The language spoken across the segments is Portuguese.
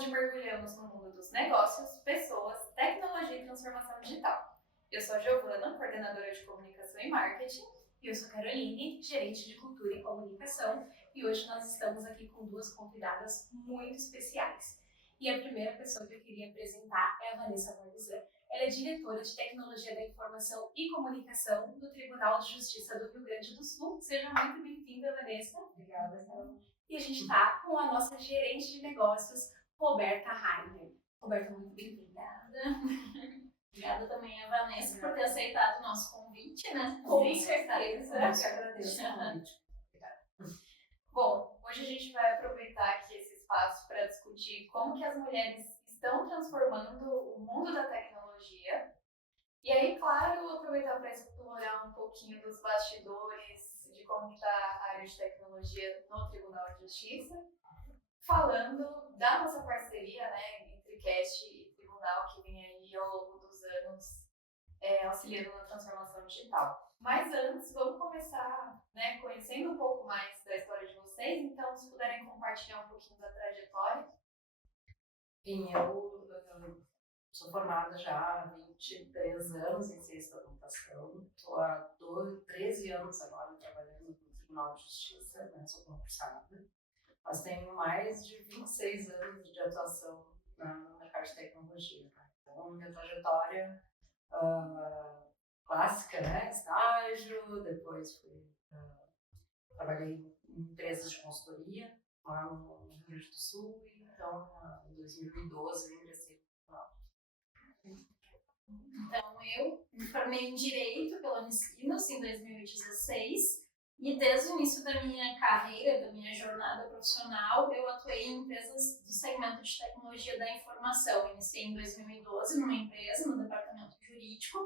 onde mergulhamos no mundo dos negócios, pessoas, tecnologia e transformação digital. Eu sou a Giovana, coordenadora de comunicação e marketing. E eu sou a Caroline, gerente de cultura e comunicação, e hoje nós estamos aqui com duas convidadas muito especiais. E a primeira pessoa que eu queria apresentar é a Vanessa Barbizan. Ela é diretora de Tecnologia da Informação e Comunicação do Tribunal de Justiça do Rio Grande do Sul. Seja muito bem-vinda, Vanessa. Obrigada, Carol. E a gente está com a nossa gerente de negócios, Roberta Heiner. Roberta, muito bem-vinda. Obrigada também a Vanessa por ter aceitado o nosso convite, né? Com certeza. Eu que agradeço o convite. Bom, hoje a gente vai aproveitar aqui esse espaço para discutir como que as mulheres estão transformando o mundo da tecnologia. E aí, claro, aproveitar para explorar um pouquinho dos bastidores de como está a área de tecnologia no Tribunal de Justiça, falando da nossa parceria, né, entre CAST e Tribunal, que vem aí ao longo dos anos auxiliando na transformação digital. Mas antes, vamos começar, né, conhecendo um pouco mais da história de vocês. Então, se puderem compartilhar um pouquinho da trajetória. Sim, eu sou formada já há 23 anos em ciência da computação. Estou há 13 anos agora trabalhando no Tribunal de Justiça, né? Sou concursada. Mas tenho mais de 26 anos de atuação no mercado de tecnologia. Tá? Então, minha trajetória clássica, né? Estágio, depois trabalhei em empresas de consultoria lá no Rio Grande do Sul, e então em 2012 eu ingressei no Tribunal. Então, eu me formei em Direito pela Unicinos em 2016 e desde o início da minha carreira, da minha jornada profissional, eu atuei em empresas do segmento de tecnologia da informação. Iniciei em 2012 numa empresa, no departamento jurídico,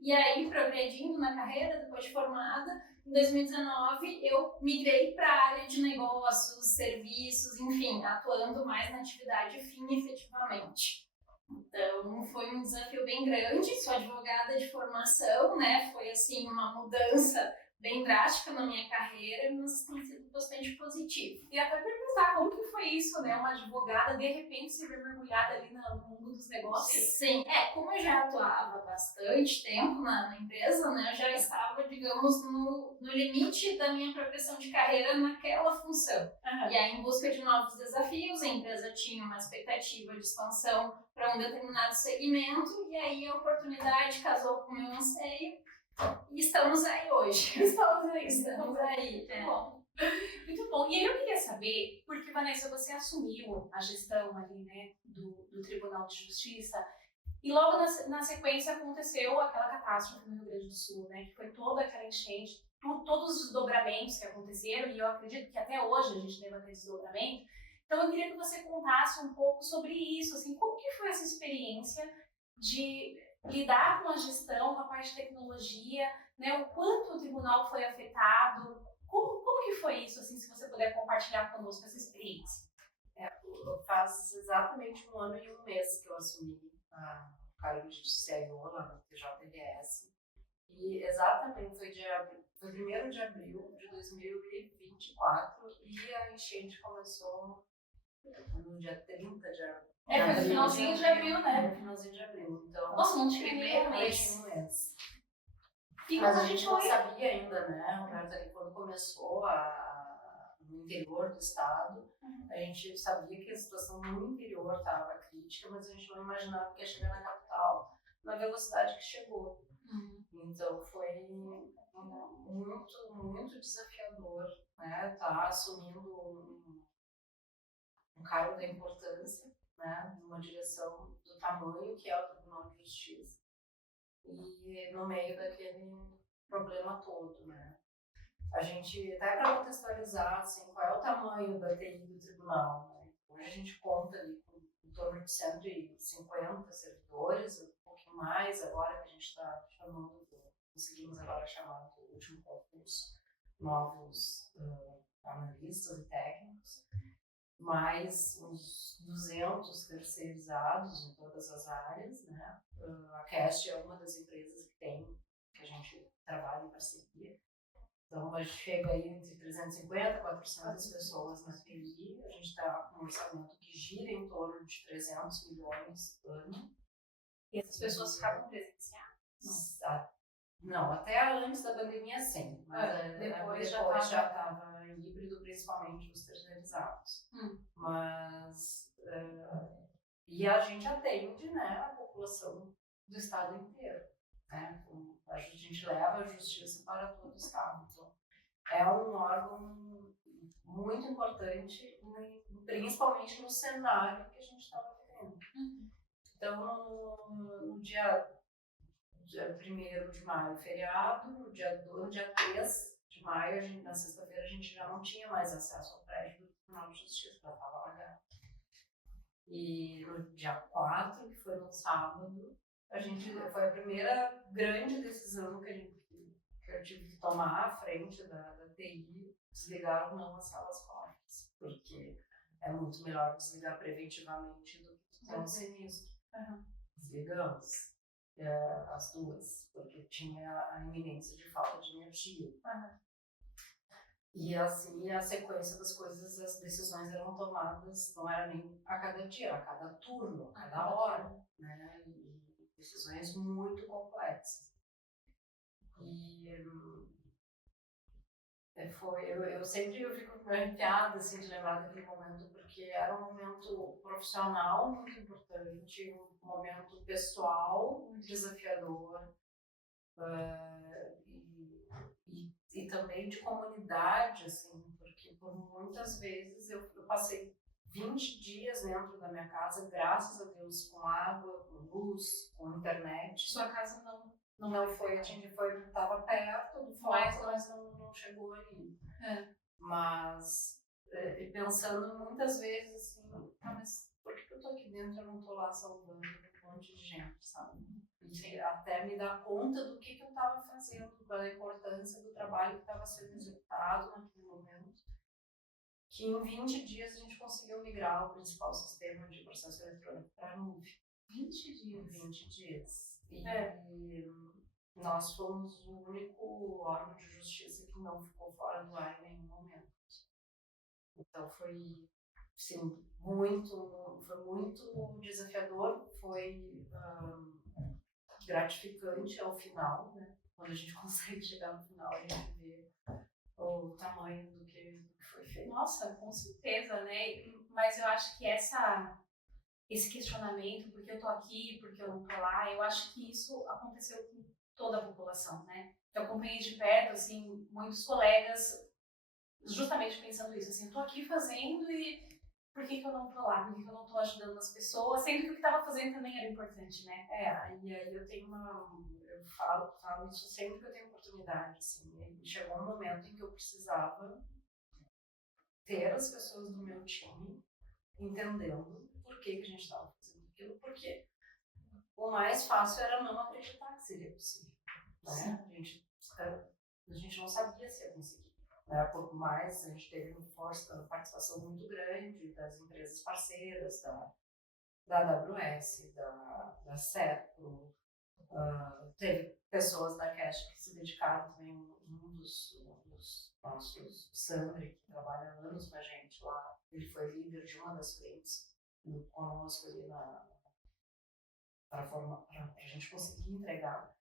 e aí, progredindo na carreira, depois de formada, em 2019 eu migrei para a área de negócios, serviços, enfim, atuando mais na atividade fim efetivamente. Então, foi um desafio bem grande. Sou advogada de formação, né? Foi, assim, uma mudança bem drástica na minha carreira, mas tem sido bastante positivo. E até perguntar como que foi isso, né? Uma advogada, de repente, se ver mergulhada ali no mundo dos negócios. Sim, como eu já atuava bastante tempo na empresa, né? Eu já estava, digamos, no limite da minha progressão de carreira naquela função. Uhum. E aí, em busca de novos desafios, a empresa tinha uma expectativa de expansão para um determinado segmento, e aí a oportunidade casou com o meu anseio, e estamos aí hoje. Estamos aí. Muito bom. Muito bom. E aí eu queria saber, porque, Vanessa, você assumiu a gestão ali, né, do Tribunal de Justiça, e logo na sequência aconteceu aquela catástrofe no Rio Grande do Sul, né, que foi toda aquela enchente, todos os desdobramentos que aconteceram, e eu acredito que até hoje a gente deva ter desdobramento. Então eu queria que você contasse um pouco sobre isso, assim, como que foi essa experiência de lidar com a gestão, com a parte de tecnologia, né, o quanto o tribunal foi afetado, como que foi isso, assim, se você puder compartilhar conosco essa experiência? Faz exatamente 1 ano e 1 mês que eu assumi o cargo de CIO lá no TJDS, e exatamente foi 1º de abril de 2024, e a enchente começou no dia 30 de abril. Foi no finalzinho de abril, né? No finalzinho de abril. Então, nossa, não tinha nem um mês. E mas a gente não sabia ainda, né, Roberta, quando começou no interior do estado, a gente sabia que a situação no interior estava crítica, mas a gente não imaginava que ia chegar na capital na velocidade que chegou. Então foi muito, muito desafiador, né, tá assumindo um cargo da importância, né, numa direção do tamanho que é o Tribunal de Justiça, e no meio daquele problema todo, né. A gente, até para contextualizar, assim, qual é o tamanho da TI do tribunal, né? Hoje a gente conta ali com em torno de 150 servidores, um pouquinho mais agora que a gente está conseguimos agora chamar do último concurso novos analistas e técnicos, mais uns 200 terceirizados em todas as áreas, né? A CAST é uma das empresas que a gente trabalha em parceria. Então, a gente chega aí entre 350 e 400 pessoas na TI. A gente está com um orçamento que gira em torno de 300 milhões por ano. E essas pessoas ficavam presenciais? Não, até antes da pandemia, sim. Mas depois já estava híbrido, principalmente os terceirizados. Mas... e a gente atende, né, a população do estado inteiro. Né? A gente leva a justiça para todo o estado. Então, é um órgão muito importante, principalmente no cenário que a gente estava vivendo. Então, no dia 1º de maio, feriado, no dia 3 de maio, na sexta-feira, a gente já não tinha mais acesso ao prédio do Tribunal de Justiça, já estava alagado. E no dia 4, que foi no sábado, foi a primeira grande decisão que eu tive que tomar à frente da TI, desligar ou não as salas fortes, porque é muito melhor desligar preventivamente do que ter um sinistro. Desligamos as duas, porque tinha a iminência de falta de energia. E assim, a sequência das coisas, as decisões eram tomadas, não era nem a cada dia, era a cada turno, a cada hora, né? E decisões muito complexas. E eu sempre fico arrepiada assim, de lembrar daquele momento, porque era um momento profissional muito importante, um momento pessoal muito desafiador, e também de comunidade, assim, porque por muitas vezes eu passei 20 dias dentro da minha casa, graças a Deus, com água, com luz, com internet. Sua casa não foi, a gente estava perto do foco, mas não chegou ali. Mas pensando muitas vezes assim, mas por que eu tô aqui dentro e eu não tô lá salvando um monte de gente, sabe? E até me dar conta do que eu estava fazendo, da importância do trabalho que estava sendo executado naquele momento. Que em 20 dias a gente conseguiu migrar o principal sistema de processo eletrônico para a nuvem. 20 dias? 20 dias. E nós fomos o único órgão de justiça que não ficou fora do ar em nenhum momento. Então foi muito desafiador, foi gratificante ao final, né? Quando a gente consegue chegar no final, a gente vê o tamanho do que foi feito. Nossa, com certeza, né? Mas eu acho que esse questionamento, por que eu tô aqui, por que eu não tô lá, eu acho que isso aconteceu com toda a população, né? Eu acompanhei de perto, assim, muitos colegas justamente pensando isso, assim, eu tô aqui fazendo e por que eu não tô lá? Por que eu não tô ajudando as pessoas? Sendo que o que eu tava fazendo também era importante, né? E aí eu tenho eu falo isso sempre que eu tenho oportunidade, assim, chegou um momento em que eu precisava ter as pessoas do meu time entendendo por que a gente estava fazendo aquilo, porque o mais fácil era não acreditar que seria possível, né? A gente não sabia se ia conseguir. Por mais, a gente teve uma participação muito grande das empresas parceiras, da AWS, da Cepro, teve pessoas da Cash que se dedicaram também, um dos nossos, Sandri, que trabalha há anos com a gente lá, ele foi líder de uma das frentes conosco ali para a gente conseguir entregar.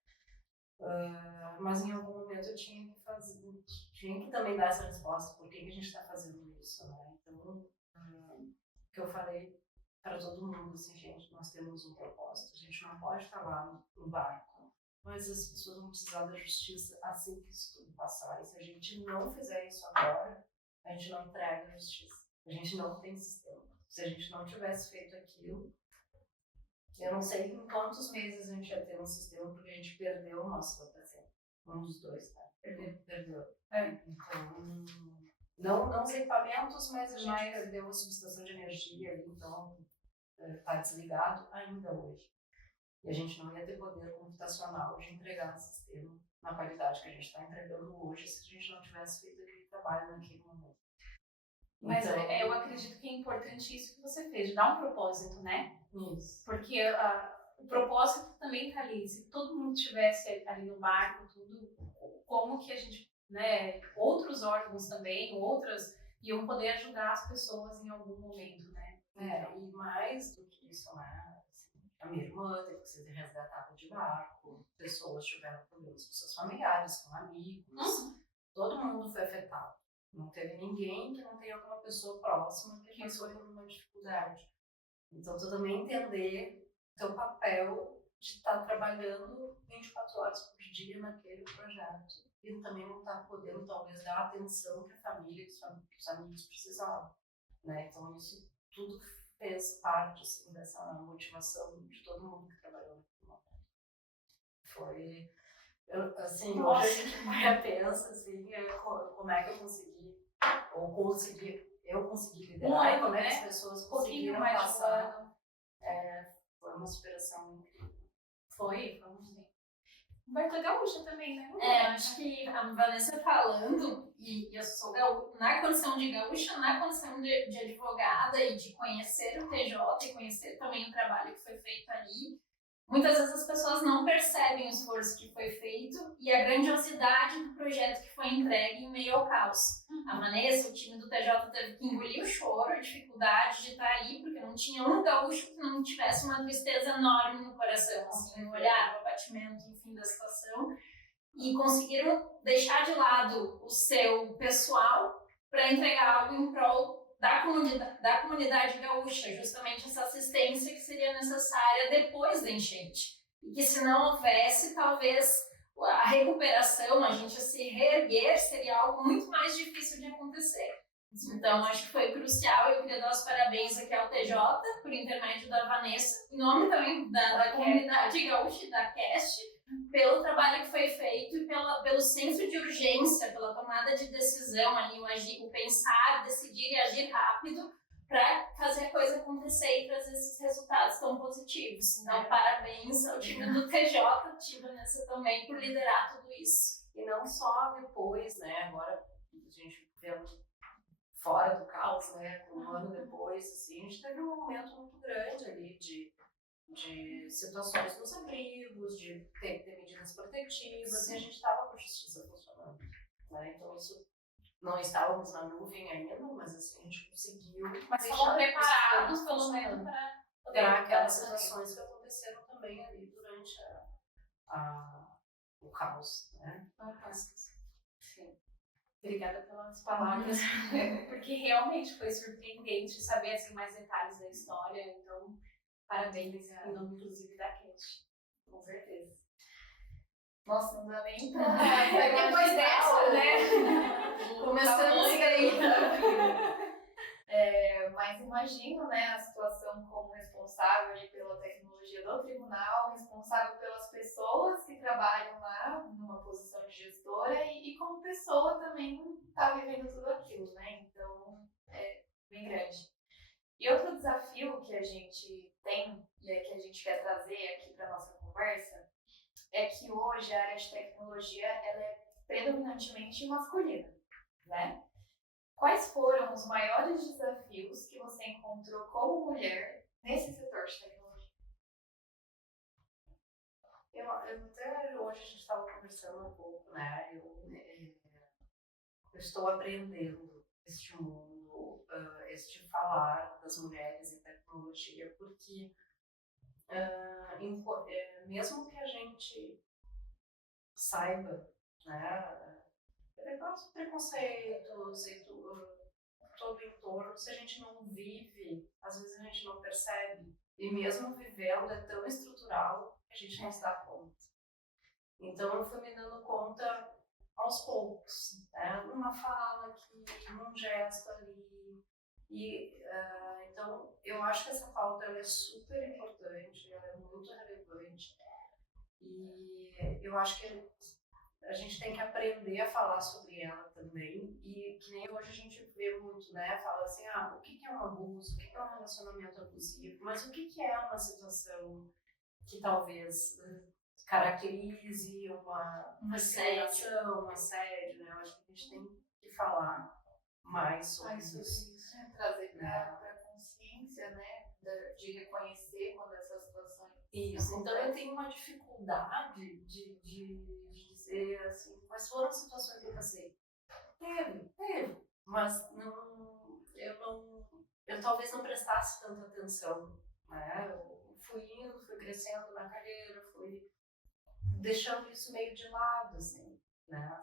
Mas em algum momento eu tinha que também dar essa resposta, por que a gente está fazendo isso, né? Então, o que eu falei para todo mundo, assim, gente, nós temos um propósito, a gente não pode estar lá no barco, mas as pessoas vão precisar da justiça assim que isso tudo passar, e se a gente não fizer isso agora, a gente não entrega a justiça, a gente não tem sistema. Se a gente não tivesse feito aquilo, eu não sei em quantos meses a gente ia ter um sistema, porque a gente perdeu o nosso paciente. Um dos dois, tá? Perdeu. Então, não os equipamentos, mas a gente perdeu a subestação de energia, então está desligado ainda hoje. E a gente não ia ter poder computacional de entregar o sistema na qualidade que a gente está entregando hoje, se a gente não tivesse feito aquele trabalho naquele momento. Mas então, eu acredito que é importante isso que você fez, de dar um propósito, né? Isso. Porque o propósito também está ali. Se todo mundo estivesse ali no barco, tudo, como que a gente né, outros órgãos também, outras, iam poder ajudar as pessoas em algum momento, né? E mais do que isso, né? Assim, a minha irmã teve que ser resgatada de barco, pessoas tiveram problemas com seus familiares, com amigos, todo mundo foi afetado. Não teve ninguém que não tenha alguma pessoa próxima que passou por uma dificuldade. Então, tu também entender teu papel de estar trabalhando 24 horas por dia naquele projeto e também não estar podendo, talvez, dar a atenção que a família, que os amigos precisavam, né? Então, isso tudo fez parte, assim, dessa motivação de todo mundo que trabalhou naquele momento. Foi, assim, hoje a gente pensa, assim, como é que eu consegui liderar, como é que as pessoas conseguiram passar. Foi uma superação incrível. Foi, vamos ver. Humberto Gaúcha também, né? Acho que a Vanessa falando, e eu sou na condição de gaúcha, na condição de advogada e de conhecer o TJ e conhecer também o trabalho que foi feito ali, muitas vezes as pessoas não percebem o esforço que foi feito e a grandiosidade do projeto que foi entregue em meio ao caos. A Vanessa, o time do TJ teve que engolir o choro, a dificuldade de estar ali, porque não tinha um gaúcho que não tivesse uma tristeza enorme no coração, assim, no olhar, no abatimento, enfim, da situação. E conseguiram deixar de lado o seu pessoal para entregar algo em prol da comunidade gaúcha, justamente essa assistência que seria necessária depois da enchente. E que se não houvesse, talvez a recuperação, a gente se reerguer, seria algo muito mais difícil de acontecer. Então, acho que foi crucial. Eu queria dar os parabéns aqui ao TJ, por intermédio da Vanessa, em nome também da comunidade gaúcha e da CAST, pelo trabalho que foi feito e pelo senso de urgência, pela tomada de decisão ali, o pensar, decidir e agir rápido para fazer a coisa acontecer e trazer esses resultados tão positivos. Então, parabéns ao time do TJ, time Vanessa também, por liderar tudo isso. E não só depois, né, agora a gente vendo fora do caos, né, um ano depois, assim, a gente teve um momento muito grande ali de situações nos abrigos, de ter medidas protetivas, e a gente estava com a justiça funcionando, né? Então isso, não estávamos na nuvem ainda, mas assim, a gente conseguiu. Mas estavam preparados, pelo menos, para aquelas situações que aconteceram também ali durante o caos, né? Sim. Obrigada pelas palavras, porque realmente foi surpreendente saber assim, mais detalhes da história, então parabéns, em nome inclusive da Cat. Com certeza. Nossa, não dá nem pra... Depois dessa, né? Começamos aí. Mas imagino, né, a situação como responsável ali pela tecnologia do tribunal, responsável pelas pessoas que trabalham lá, numa posição de gestora, e como pessoa também está vivendo tudo aquilo, né? Então, é bem grande. E outro desafio que a gente tem, e que a gente quer trazer aqui para a nossa conversa, é que hoje a área de tecnologia ela é predominantemente masculina, né? Quais foram os maiores desafios que você encontrou como mulher nesse setor de tecnologia? Eu até hoje a gente estava conversando um pouco, né? Eu estou aprendendo este mundo, este falar das mulheres em tecnologia, porque mesmo que a gente saiba, né, os preconceitos e todo o entorno, se a gente não vive, às vezes a gente não percebe. E mesmo vivendo é tão estrutural que a gente não se dá conta. Então eu fui me dando conta aos poucos, né? Numa fala aqui, num gesto ali. E então eu acho que essa pauta ela é super importante, ela é muito relevante. E eu acho que a gente tem que aprender a falar sobre ela também, e que nem hoje a gente vê muito, né, fala assim, o que é um abuso, o que é um relacionamento abusivo, mas o que é uma situação que talvez caracterize uma discriminação, um assédio, né, eu acho que a gente tem que falar mais sobre isso. Trazer para a consciência, né, de reconhecer quando essas situações Isso, então eu tenho uma dificuldade de dizer assim, quais foram as situações que eu passei. Teve, mas eu talvez não prestasse tanta atenção, né? Eu fui indo, fui crescendo na carreira, fui deixando isso meio de lado, assim, né?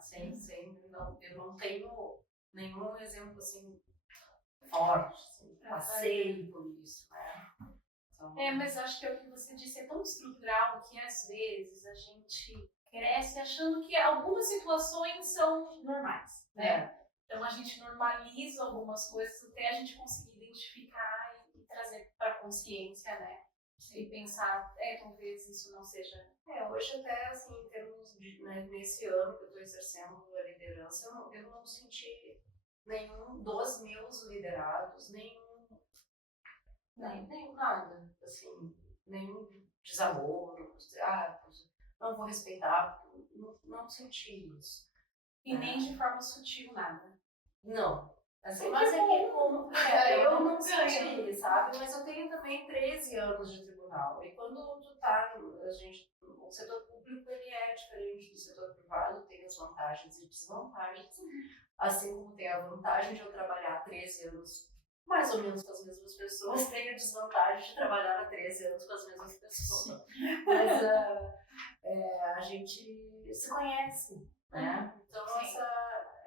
Eu não tenho nenhum exemplo assim forte, assim, passei por isso, né? Então, mas acho que é o que você disse, é tão estrutural que às vezes a gente cresce achando que algumas situações são normais, né? Então a gente normaliza algumas coisas até a gente conseguir identificar e trazer para a consciência, né? E pensar, talvez isso não seja... hoje até, assim, em termos de, né, nesse ano que eu estou exercendo a liderança, eu não senti nenhum dos meus liderados, nem nada, assim, nenhum desamor, não vou respeitar, não senti isso. E nem de forma sutil, nada. Não. Assim, mas é que como eu não senti, sabe? Mas eu tenho também 13 anos de tribunal. E quando tu tá, o setor público ele é diferente do setor privado, tem as vantagens e desvantagens. Assim como tem a vantagem de eu trabalhar há 13 anos mais ou menos com as mesmas pessoas, tem a desvantagem de trabalhar há 13 anos com as mesmas pessoas. Mas a gente se conhece, né? Então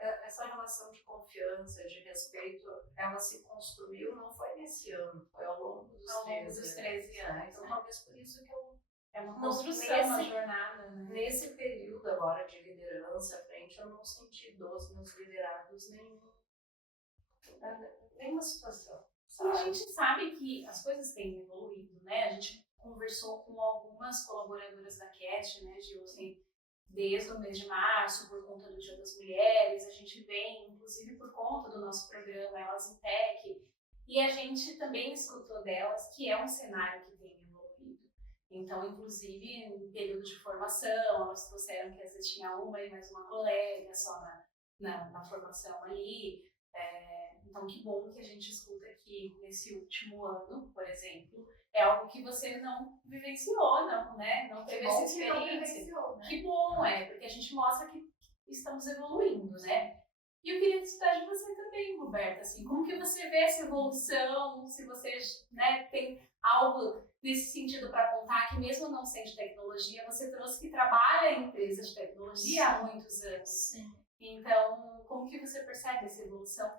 essa relação de confiança, de respeito, ela se construiu, não foi nesse ano, foi ao longo dos 13 anos. Então talvez por isso que eu... É uma construção, uma jornada, né? Nesse período agora de liderança à frente, eu não senti dos meus liderados nenhuma situação. Sabe? E a gente sabe que as coisas têm evoluído, né? A gente conversou com algumas colaboradoras da CAST, né, Gil, assim, desde o mês de março, por conta do Dia das Mulheres, a gente vem, inclusive por conta do nosso programa Elas em Tech, e a gente também escutou delas que é um cenário que tem evoluído. Então, inclusive, em período de formação, elas trouxeram que às vezes tinha uma e mais uma colega só na formação ali. Então, que bom que a gente escuta que nesse último ano, por exemplo, é algo que você não vivenciou, não teve essa experiência. Né? Que bom, porque a gente mostra que estamos evoluindo, né? E eu queria escutar de você também, Roberta, assim, como que você vê essa evolução, se você, né, tem algo nesse sentido para contar, que mesmo não sendo de tecnologia, você trouxe que trabalha em empresas de tecnologia há muitos anos. Sim. Então, como que você percebe essa evolução?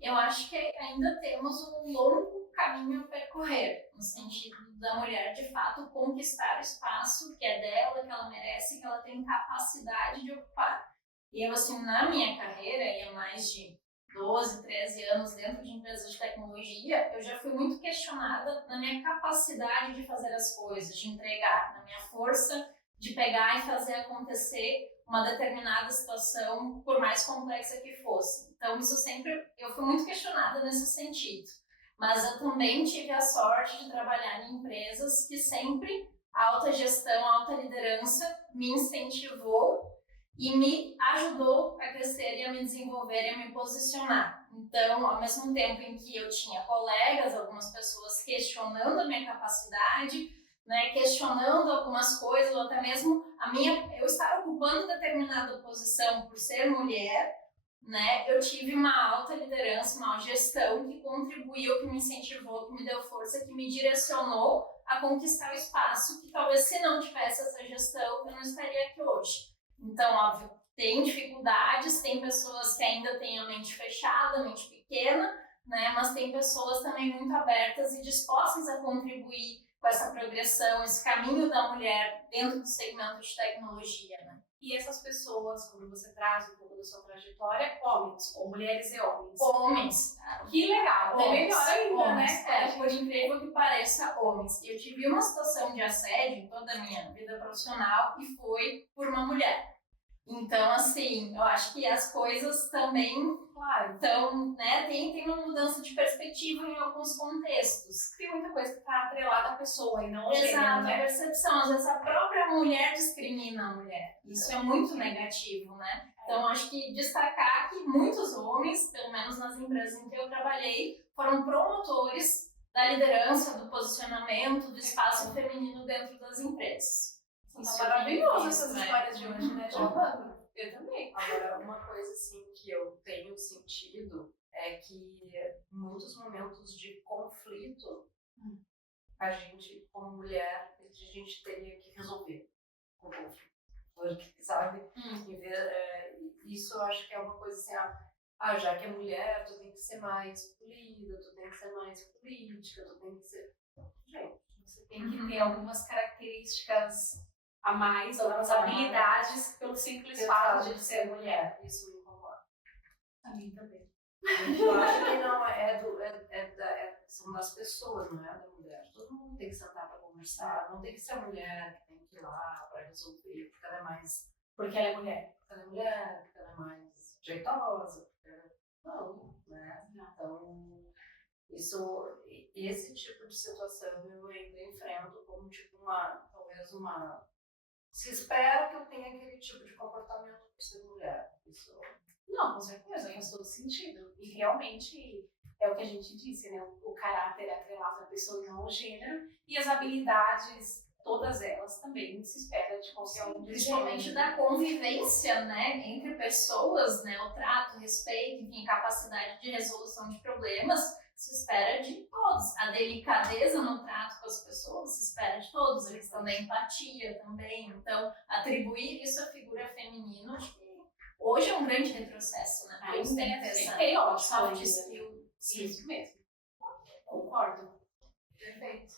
Eu acho que ainda temos um longo caminho a percorrer, no sentido da mulher, de fato, conquistar o espaço que é dela, que ela merece, que ela tem capacidade de ocupar. E eu, assim, na minha carreira, e há mais de 12, 13 anos dentro de empresas de tecnologia, eu já fui muito questionada na minha capacidade de fazer as coisas, de entregar, na minha força de pegar e fazer acontecer uma determinada situação, por mais complexa que fosse. Então, isso sempre, eu fui muito questionada nesse sentido. Mas eu também tive a sorte de trabalhar em empresas que sempre a alta gestão, a alta liderança me incentivou e me ajudou a crescer e a me desenvolver e a me posicionar. Então, ao mesmo tempo em que eu tinha colegas, algumas pessoas questionando a minha capacidade, né, questionando algumas coisas, ou até mesmo eu estar ocupando determinada posição por ser mulher, né, eu tive uma alta liderança, uma gestão que contribuiu, que me incentivou, que me deu força, que me direcionou a conquistar o espaço que talvez se não tivesse essa gestão, eu não estaria aqui hoje. Então, óbvio, tem dificuldades, tem pessoas que ainda têm a mente fechada, a mente pequena, né, mas tem pessoas também muito abertas e dispostas a contribuir com essa progressão, esse caminho da mulher dentro do segmento de tecnologia, né? E essas pessoas, quando você traz um pouco da sua trajetória, homens, ou mulheres e homens? Homens. Que legal, é melhor ainda, homens, né? Por incrível que pareça, homens. Eu tive uma situação de assédio em toda a minha vida profissional e foi por uma mulher. Então, assim, eu acho que as coisas também, claro, então, né, tem uma mudança de perspectiva em alguns contextos. Tem muita coisa que está atrelada à pessoa e não ao gênero, Exato, né? A percepção. Às vezes a própria mulher discrimina a mulher. Isso é muito negativo, né? Então, acho que destacar que muitos homens, pelo menos nas empresas em que eu trabalhei, foram promotores da liderança, do posicionamento, do espaço feminino dentro das empresas. Tá maravilhoso essas né? histórias de hoje, né, Giovana? Eu também. Agora, uma coisa assim que eu tenho sentido é que em muitos momentos de conflito, a gente, como mulher, a gente teria que resolver o conflito. Porque, sabe, isso eu acho que é uma coisa assim, já que é mulher, tu tem que ser mais polida, tu tem que ser mais política, tu tem que ser... Gente, você tem que ter algumas características a mais, algumas habilidades pelo simples fato de ser mulher. Isso me incomoda. A mim também. Eu acho que não, são das pessoas, não é da mulher. Todo mundo tem que sentar para conversar, não tem que ser a mulher que tem que ir lá para resolver, porque ela é mais... Porque ela é mulher. Porque ela é mulher, porque ela é mais jeitosa, porque ela... Não, né? Então, esse tipo de situação eu ainda enfrento como tipo talvez uma... Se espera que eu tenha aquele tipo de comportamento por ser mulher. Isso... Não, com certeza, faz todo sentido. E realmente é o que a gente disse, né? O caráter é atrelado à pessoa e não ao gênero. E as habilidades, todas elas também se espera de qualquer um. Principalmente da convivência, né? Entre pessoas, né? O trato, o respeito, enfim, capacidade de resolução de problemas se espera de todos. A delicadeza no trato com as pessoas se espera de todos. A questão da empatia também. Então, atribuir isso à figura feminina, hoje é um grande retrocesso, né? Ainda tem essa estereótipo, soft skill. Isso mesmo. Concordo. Perfeito.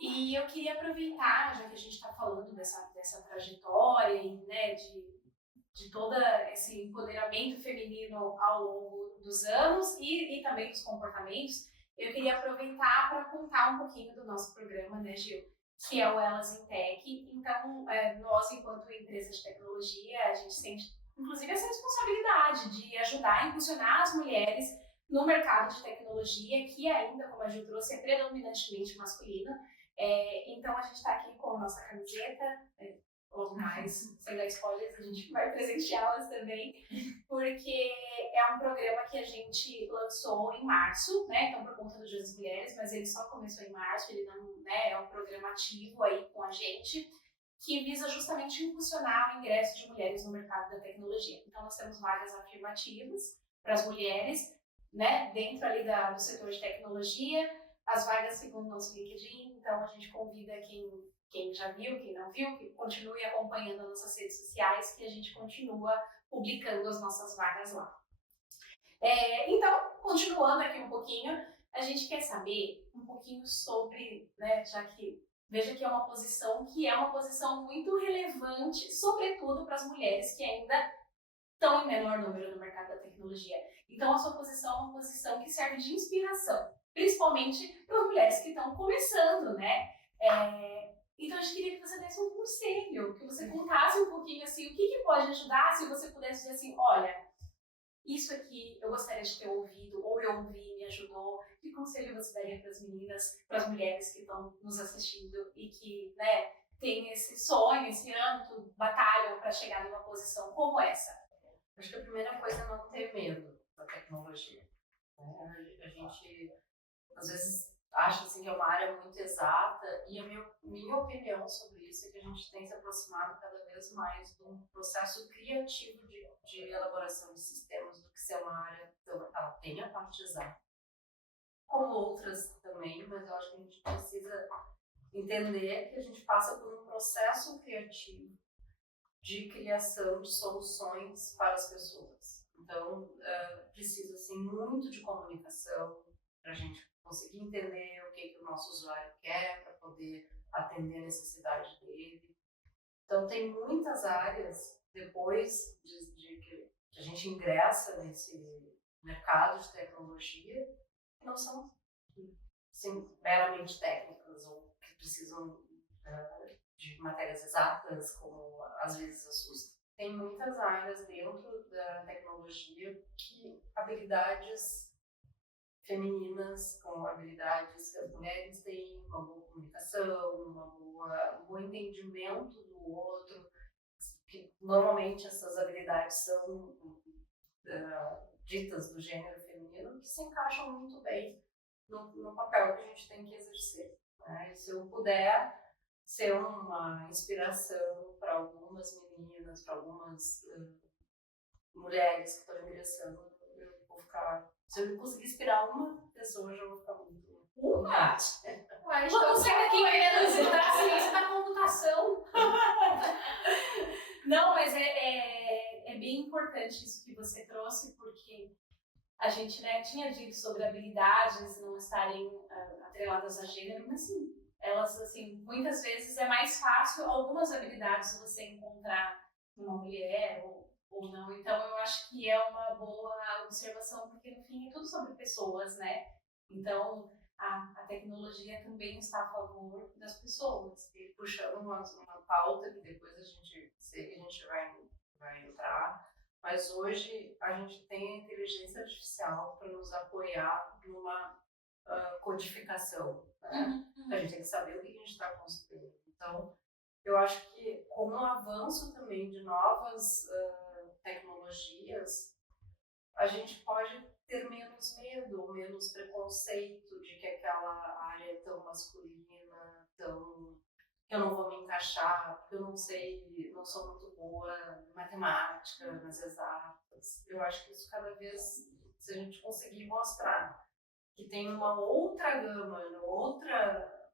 E eu queria aproveitar, já que a gente está falando dessa trajetória e, né, de todo esse empoderamento feminino ao longo dos anos e também dos comportamentos, eu queria aproveitar para contar um pouquinho do nosso programa, né, Gil? Que é o Elas em Tech. Então, nós, enquanto empresa de tecnologia, a gente sente, inclusive, essa responsabilidade de ajudar a impulsionar as mulheres no mercado de tecnologia, que ainda, como a Gil trouxe, é predominantemente masculino. Então, a gente está aqui com a nossa camiseta, logo mais, sem dar spoilers, a gente vai presenteá-las também, porque é um programa que a gente lançou em março, né? Então, por conta do Dia das Mulheres, mas ele só começou em março, ele não, né, é um programa ativo aí com a gente, que visa justamente impulsionar o ingresso de mulheres no mercado da tecnologia. Então, nós temos vagas afirmativas para as mulheres, né, dentro ali do setor de tecnologia, as vagas segundo o nosso LinkedIn, então a gente convida quem já viu, quem não viu, que continue acompanhando as nossas redes sociais, que a gente continua publicando as nossas vagas lá. Então, continuando aqui um pouquinho, a gente quer saber um pouquinho sobre, né, já que veja que é uma posição muito relevante, sobretudo para as mulheres que ainda estão em menor número no mercado da tecnologia. Então, a sua posição é uma posição que serve de inspiração, principalmente para as mulheres que estão começando, né? Então, a gente queria que você desse um conselho, que você contasse um pouquinho assim, o que pode ajudar, se você pudesse dizer assim, olha, isso aqui eu gostaria de ter ouvido, ou eu ouvi, me ajudou. Que conselho você daria para as meninas, para as mulheres que estão nos assistindo e que, né, têm esse sonho, esse âmbito, batalham para chegar numa posição como essa? Acho que a primeira coisa é não ter medo da tecnologia. A gente, às vezes, acha assim, que é uma área muito exata, e a minha opinião sobre isso é que a gente tem se aproximado cada vez mais de um processo criativo de elaboração de sistemas do que ser uma área. Então, ela tem a parte exata, como outras também, mas eu acho que a gente precisa entender que a gente passa por um processo criativo de criação de soluções para as pessoas. Então, precisa assim, muito de comunicação para a gente conseguir entender o que o nosso usuário quer, para poder atender a necessidade dele. Então, tem muitas áreas, depois de que a gente ingressa nesse mercado de tecnologia, que não são assim, meramente técnicas ou que precisam de matérias exatas, como às vezes assusta. Tem muitas áreas dentro da tecnologia que habilidades femininas, com habilidades que as mulheres têm, uma boa comunicação, um bom entendimento do outro, que normalmente essas habilidades são ditas do gênero feminino, que se encaixam muito bem no papel que a gente tem que exercer. Né? E se eu puder ser uma inspiração para algumas meninas, para algumas mulheres que estão ingressando, eu vou ficar. Se eu conseguir inspirar uma pessoa, eu já vou ficar muito. Mas você tá aqui querendo entrar a ciência da computação. Não, mas é bem importante isso que você trouxe, porque a gente, né, tinha dito sobre habilidades não estarem atreladas a gênero, mas sim, elas, assim, muitas vezes é mais fácil algumas habilidades você encontrar numa mulher ou não. Então, eu acho que é uma boa observação, porque no fim é tudo sobre pessoas, né? Então, a tecnologia também está a favor das pessoas. E puxando uma pauta que depois a gente vai entrar, mas hoje a gente tem a inteligência artificial para nos apoiar numa codificação. Né? A gente tem que saber o que a gente está construindo. Então, eu acho que com o avanço também de novas tecnologias, a gente pode ter menos medo, menos preconceito de que aquela área é tão masculina, que eu não vou me encaixar, porque eu não sou muito boa em matemática, nas exatas. Eu acho que isso cada vez, se a gente conseguir mostrar que tem uma outra gama,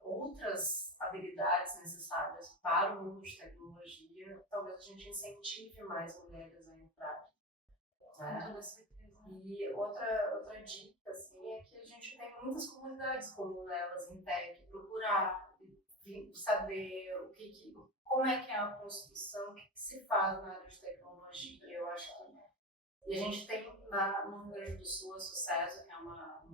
outras habilidades necessárias para o mundo de tecnologia, talvez a gente incentive mais mulheres a entrar. Né? E outra dica assim, é que a gente tem muitas comunidades como elas em tech, procurar saber como é que é a construção, o que se faz na área de tecnologia. Eu acho que e a gente tem no Rio Grande do Sul a Sucesso, que é uma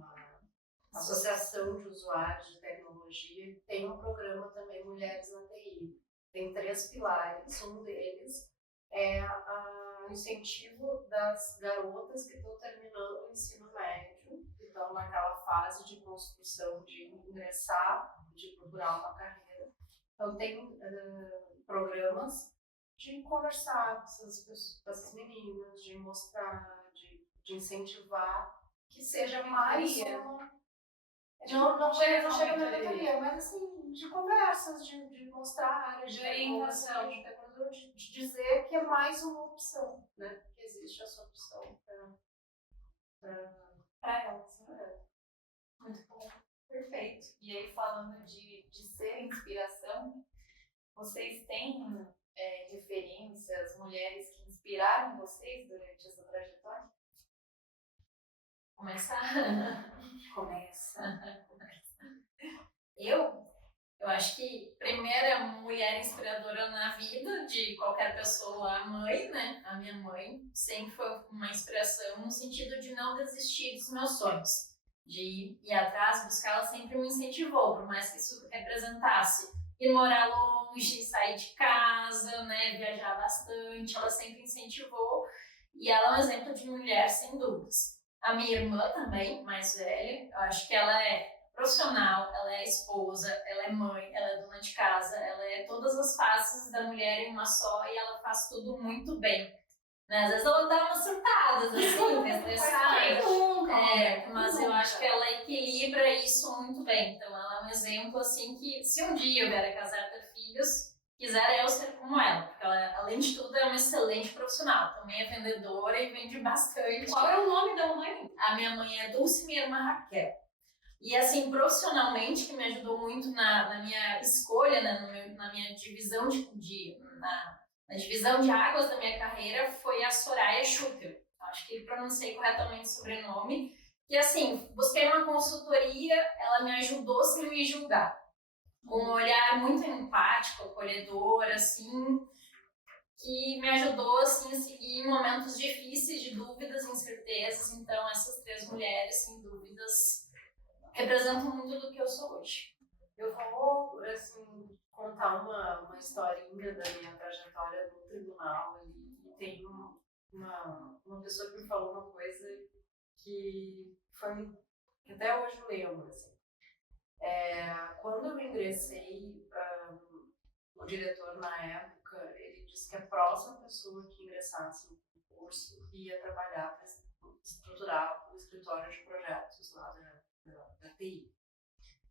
associação de usuários de tecnologia, que tem um programa também Mulheres na TI. Tem 3 pilares, um deles é o incentivo das garotas que estão terminando o ensino médio, que estão naquela fase de construção, de ingressar, de procurar uma carreira. Então, tem programas de conversar com essas meninas, de mostrar, de incentivar, que seja mais uma... Não chega na mentoria, mas assim, de conversas, de mostrar a área de orientação, de dizer que é mais uma opção, né? Que existe essa opção para elas. Né? Muito bom, perfeito. E aí, falando de ser inspiração, vocês têm referências, mulheres que inspiraram vocês durante essa trajetória? Começa. Eu acho que primeira mulher inspiradora na vida de qualquer pessoa, a mãe, né? A minha mãe sempre foi uma inspiração no sentido de não desistir dos meus sonhos, de ir atrás, buscar. Ela sempre me incentivou, por mais que isso representasse ir morar longe, sair de casa, né? Viajar bastante. Ela sempre incentivou e ela é um exemplo de mulher, sem dúvidas. A minha irmã também, mais velha, eu acho que ela é profissional, ela é esposa, ela é mãe, ela é dona de casa, ela é todas as faces da mulher em uma só e ela faz tudo muito bem. Né? Às vezes ela dá umas surtadas, assim, estressada, mas eu acho que ela equilibra isso muito bem. Então ela é um exemplo, assim, que se um dia eu vier a casar, ter filhos, quisera eu ser como ela, porque ela, além de tudo, é uma excelente profissional. Também é vendedora e vende bastante. Qual é o nome da mãe? A minha mãe é Dulce, minha irmã Raquel. E assim, profissionalmente, que me ajudou muito na minha escolha, né, na minha divisão na divisão de águas da minha carreira, foi a Soraya Schucker. Acho que pronunciei corretamente o sobrenome. E assim, busquei uma consultoria, ela me ajudou sem me julgar. Com um olhar muito empático, acolhedor, assim, que me ajudou assim, a seguir em momentos difíceis, de dúvidas, incertezas. Então, essas 3 mulheres, sem dúvidas, representam muito do que eu sou hoje. Eu vou assim, contar uma historinha da minha trajetória no tribunal e tem uma pessoa que me falou uma coisa que até hoje eu lembro. Assim. Quando eu ingressei, o diretor na época, ele disse que a próxima pessoa que ingressasse no concurso ia trabalhar para estruturar o escritório de projetos lá da TI.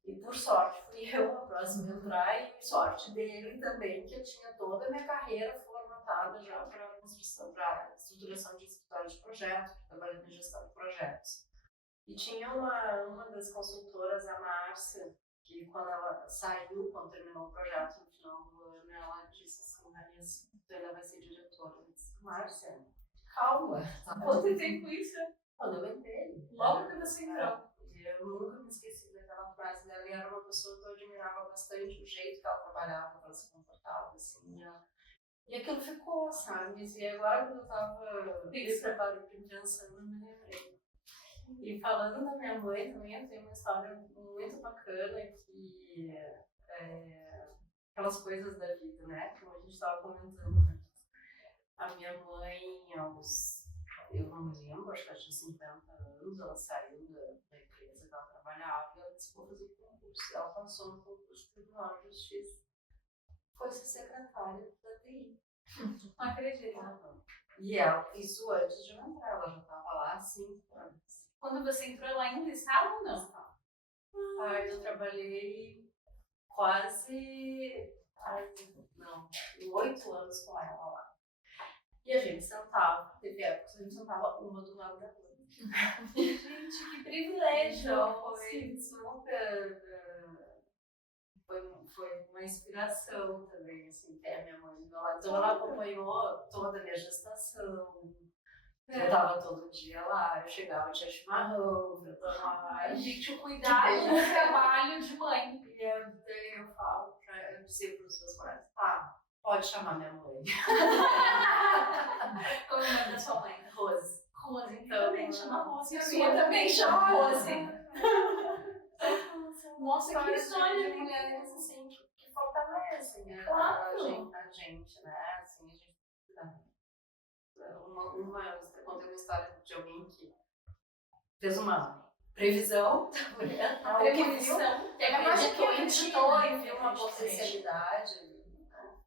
E por sorte fui eu a próxima a entrar, e sorte dele também, que eu tinha toda a minha carreira formatada já para construção, para estruturação de escritório de projetos, trabalhando em gestão de projetos. E tinha uma das consultoras, a Márcia, que quando ela saiu, quando terminou o projeto no final do ano, ela disse assim, Marisa, tu ainda vai ser diretora. Eu disse, Márcia, calma. Quanto tempo isso? Quando eu entrei. Logo que você entrou. Eu nunca me esqueci daquela frase dela, e era uma pessoa que eu admirava bastante o jeito que ela trabalhava, que ela se comportava, assim, e aquilo ficou, sabe, e agora que eu tava pensando, eu me lembrei. E falando da minha mãe também, eu tenho uma história muito bacana, que aquelas coisas da vida, né, como a gente estava comentando, né? A minha mãe, eu não me lembro, acho que ela tinha 50 anos, ela saiu da empresa que ela trabalhava e ela disse que vou fazer concurso. Ela passou no concurso do Tribunal de Justiça. Foi ser secretária da TI. Não acredito. E ela, isso antes de eu entrar, ela já estava lá há 5 anos. Quando você entrou, ela ainda estava ou não? Aí eu trabalhei quase 8 anos com ela lá. E a gente sentava, teve épocas que a gente sentava uma do lado da outra. Gente, que privilégio! Então foi super. Foi uma inspiração também, assim, ter a minha mãe do meu lado. Então ela acompanhou toda a minha gestação. Eu tava todo dia lá, eu chegava, tinha chimarrão pra tomar. Gente, o cuidado do trabalho de mãe. E eu falo eu dizia pros meus colegas, pode chamar minha mãe. Como é o nome da sua mãe? Rose. Rose, então também chama Rose. E A sua também chama Rose. Nossa, que história de mulheres assim que fortalecem Claro. a gente, né? Assim, eu contei uma história de alguém que fez uma previsão, A previsão. acreditou e viu uma potencialidade, né?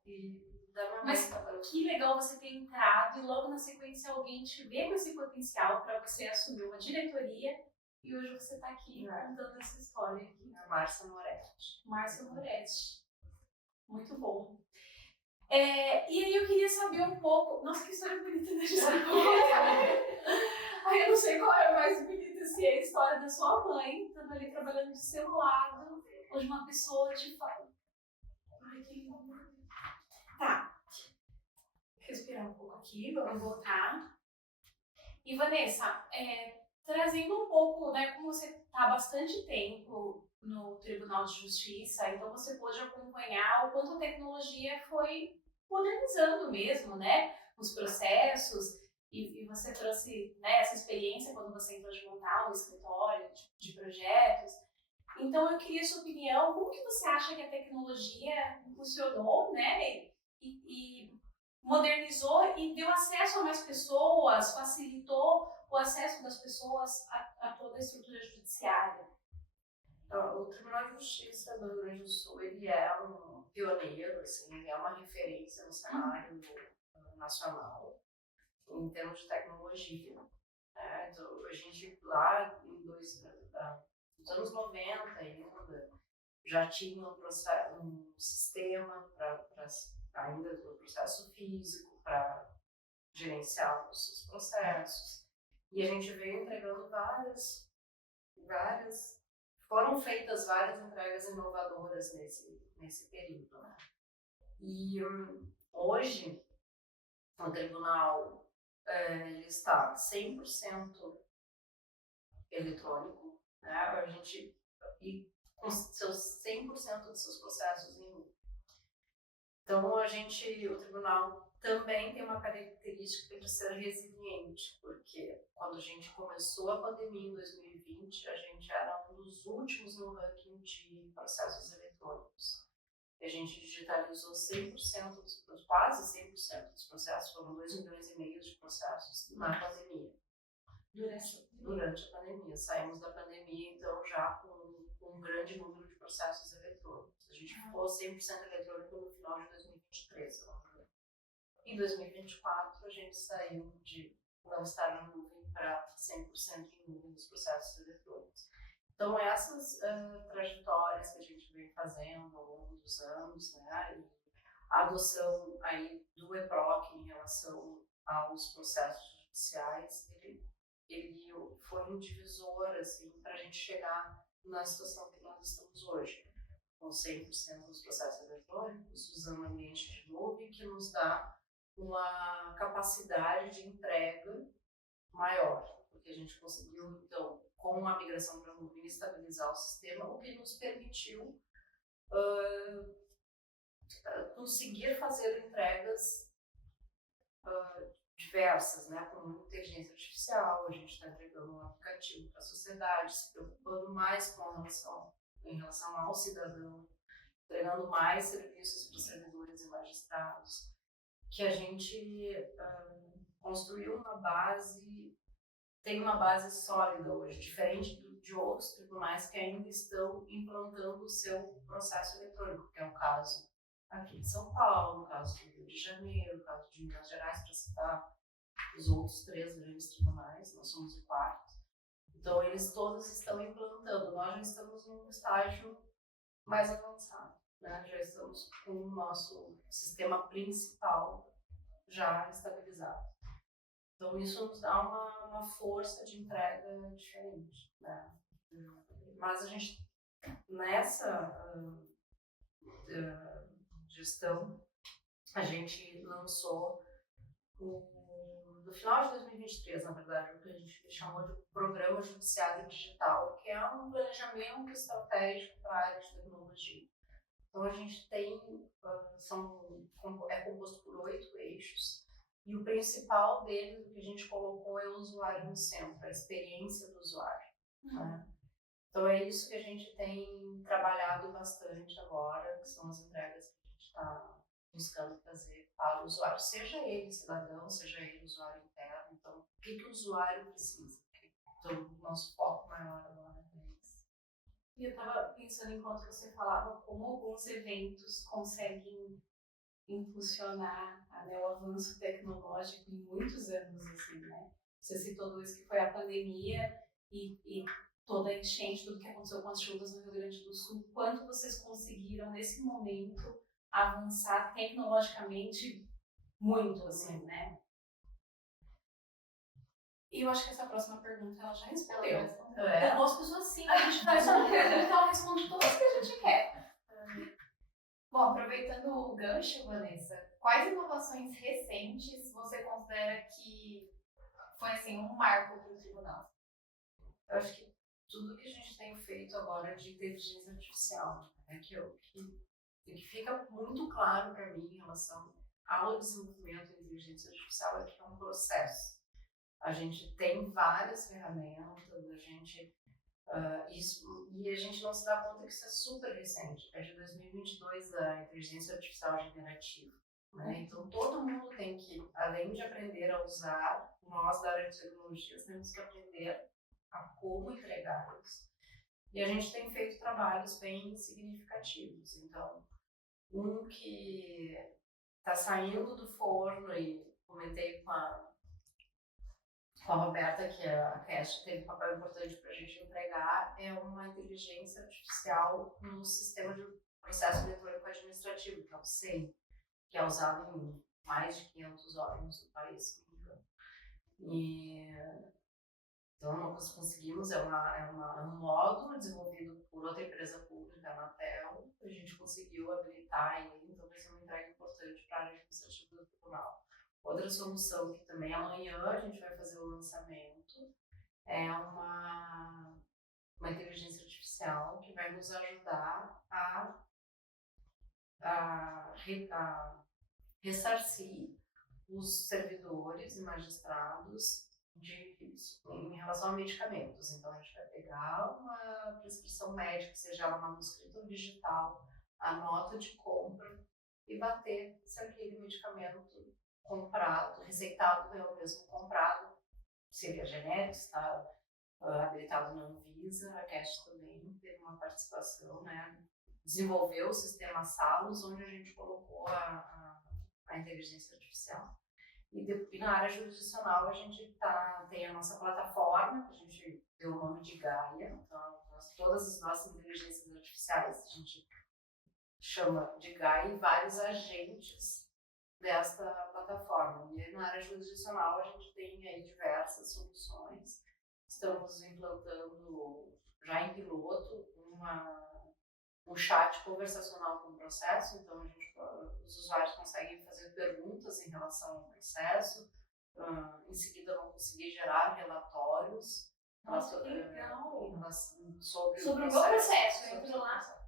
E da minha mãe. Mas que legal você ter entrado e logo na sequência alguém te vê com esse potencial para você assumir uma diretoria e hoje você está aqui contando essa história aqui. A Márcia Moretti. Márcia Moretti. Muito bom. E aí eu queria saber um pouco. Nossa, que história bonita da Gisele. Aí eu não sei qual é a mais bonita, se é a história da sua mãe, estando ali trabalhando do seu lado, onde uma pessoa te fala. Ai, que lindo. Tá. Respirar um pouco aqui, vamos voltar. E Vanessa, trazendo um pouco, né, como você está há bastante tempo no Tribunal de Justiça, então você pôde acompanhar o quanto a tecnologia foi modernizando mesmo, né, os processos, e você trouxe, né, essa experiência quando você entrou de montar um escritório de projetos. Então eu queria a sua opinião, como que você acha que a tecnologia funcionou, né, e modernizou e deu acesso a mais pessoas, facilitou o acesso das pessoas a toda a estrutura judiciária? O Tribunal de Justiça do Rio Grande do Sul, ele é um pioneiro, assim, ele é uma referência no cenário nacional em termos de tecnologia. Né? Então, a gente lá nos anos 90 ainda já tinha um sistema ainda do processo físico para gerenciar os seus processos. E a gente veio entregando foram feitas várias entregas inovadoras nesse período. Né? E hoje, o tribunal ele está 100% eletrônico, né? E com seus 100% dos seus processos em nuvem. Então, o tribunal também tem uma característica de ser resiliente, porque quando a gente começou a pandemia em 2020, a gente era um dos últimos no ranking de processos eletrônicos. E a gente digitalizou 100% quase 100% dos processos, foram 2,5 milhões de processos na pandemia. Durante a pandemia. Saímos da pandemia, então, já com um grande número de processos eletrônicos. A gente ficou 100% eletrônico no final de 2023. Em 2024, a gente saiu de não estar na nuvem para 100% em nuvem dos processos eletrônicos. Então, essas trajetórias que a gente vem fazendo ao longo dos anos, né, e a adoção aí do EPROC em relação aos processos judiciais, ele foi um divisor assim, para a gente chegar na situação que nós estamos hoje, com 100% dos processos eletrônicos, usando ambiente de nuvem, que nos dá uma capacidade de entrega maior, porque a gente conseguiu, então, com a migração para a nuvem, estabilizar o sistema, o que nos permitiu conseguir fazer entregas diversas, né, com inteligência artificial. A gente está entregando um aplicativo para a sociedade, se preocupando mais em relação ao cidadão, entregando mais serviços para os servidores e magistrados, que a gente construiu uma base, tem uma base sólida hoje, diferente de outros tribunais que ainda estão implantando o seu processo eletrônico, que é o caso aqui de São Paulo, o caso do Rio de Janeiro, o caso de Minas Gerais, para citar os outros 3 grandes tribunais, nós somos o 4º. Então, eles todos estão implantando. Nós já estamos num estágio mais avançado, né? Já estamos com o nosso sistema principal já estabilizado. Então, isso nos dá uma força de entrega diferente, né? Mas a gente, nessa gestão, a gente lançou no final de 2023, na verdade, o que a gente chamou de Programa Judiciário Digital, que é um planejamento estratégico para a área de tecnologia. Então, a gente tem, é composto por 8 eixos, e o principal deles, o que a gente colocou, é o usuário no centro, a experiência do usuário. Né? Então, é isso que a gente tem trabalhado bastante agora, que são as entregas que a gente está buscando fazer para o usuário, seja ele cidadão, seja ele usuário interno. Então, o que o usuário precisa? Então, o nosso foco maior agora é isso. E eu estava pensando, enquanto você falava, como alguns eventos conseguem impulsionar o avanço tecnológico em muitos anos, assim, né? Você citou 2, que foi a pandemia e toda a enchente, tudo que aconteceu com as chuvas no Rio Grande do Sul. Quanto vocês conseguiram, nesse momento, avançar tecnologicamente muito, assim, né? E eu acho que essa próxima pergunta ela já respondeu. Então, as pessoas sim, a gente faz uma pergunta, ela responde todas que a gente quer. Bom, aproveitando o gancho, Vanessa, quais inovações recentes você considera que foi assim, um marco para o tribunal? Eu acho que tudo que a gente tem feito agora de inteligência artificial, né, que fica muito claro para mim em relação ao desenvolvimento da inteligência artificial é que é um processo. A gente tem várias ferramentas, e a gente não se dá conta que isso é super recente. É de 2022 a inteligência artificial generativa. Né? Então, todo mundo tem que, além de aprender a usar, nós da área de tecnologias temos que aprender a como entregar isso. E a gente tem feito trabalhos bem significativos. Então, um que está saindo do forno, e comentei com a Roberta que a CAST teve um papel importante para a gente entregar, é uma inteligência artificial no sistema de processo eletrônico administrativo, que é o SEI, que é usado em mais de 500 órgãos do país, se não me engano. Então, nós conseguimos, é um módulo desenvolvido por outra empresa pública, a Anatel, a gente conseguiu habilitar ele, então vai ser uma entrega importante para a área administrativa do tribunal. Outra solução que também amanhã a gente vai fazer o lançamento é uma inteligência artificial que vai nos ajudar a ressarcir os servidores e magistrados em relação a medicamentos. Então, a gente vai pegar uma prescrição médica, seja ela manuscrita ou digital, a nota de compra e bater se aquele medicamento comprado, receitado é o mesmo comprado, se ele é genérico, está habilitado na Anvisa. A CAST também teve uma participação, né? Desenvolveu o sistema SALOS, onde a gente colocou a inteligência artificial. E na área jurisdicional a gente tem a nossa plataforma, que a gente deu o nome de Gaia, então todas as nossas inteligências artificiais, a gente chama de GAI, vários agentes desta plataforma. E aí, na área jurisdicional, a gente tem aí diversas soluções. Estamos implantando, já em piloto, um chat conversacional com o processo, então os usuários conseguem fazer perguntas em relação ao processo, em seguida vão conseguir gerar relatórios. Nossa, que legal! Sobre o meu processo, eu entro lá.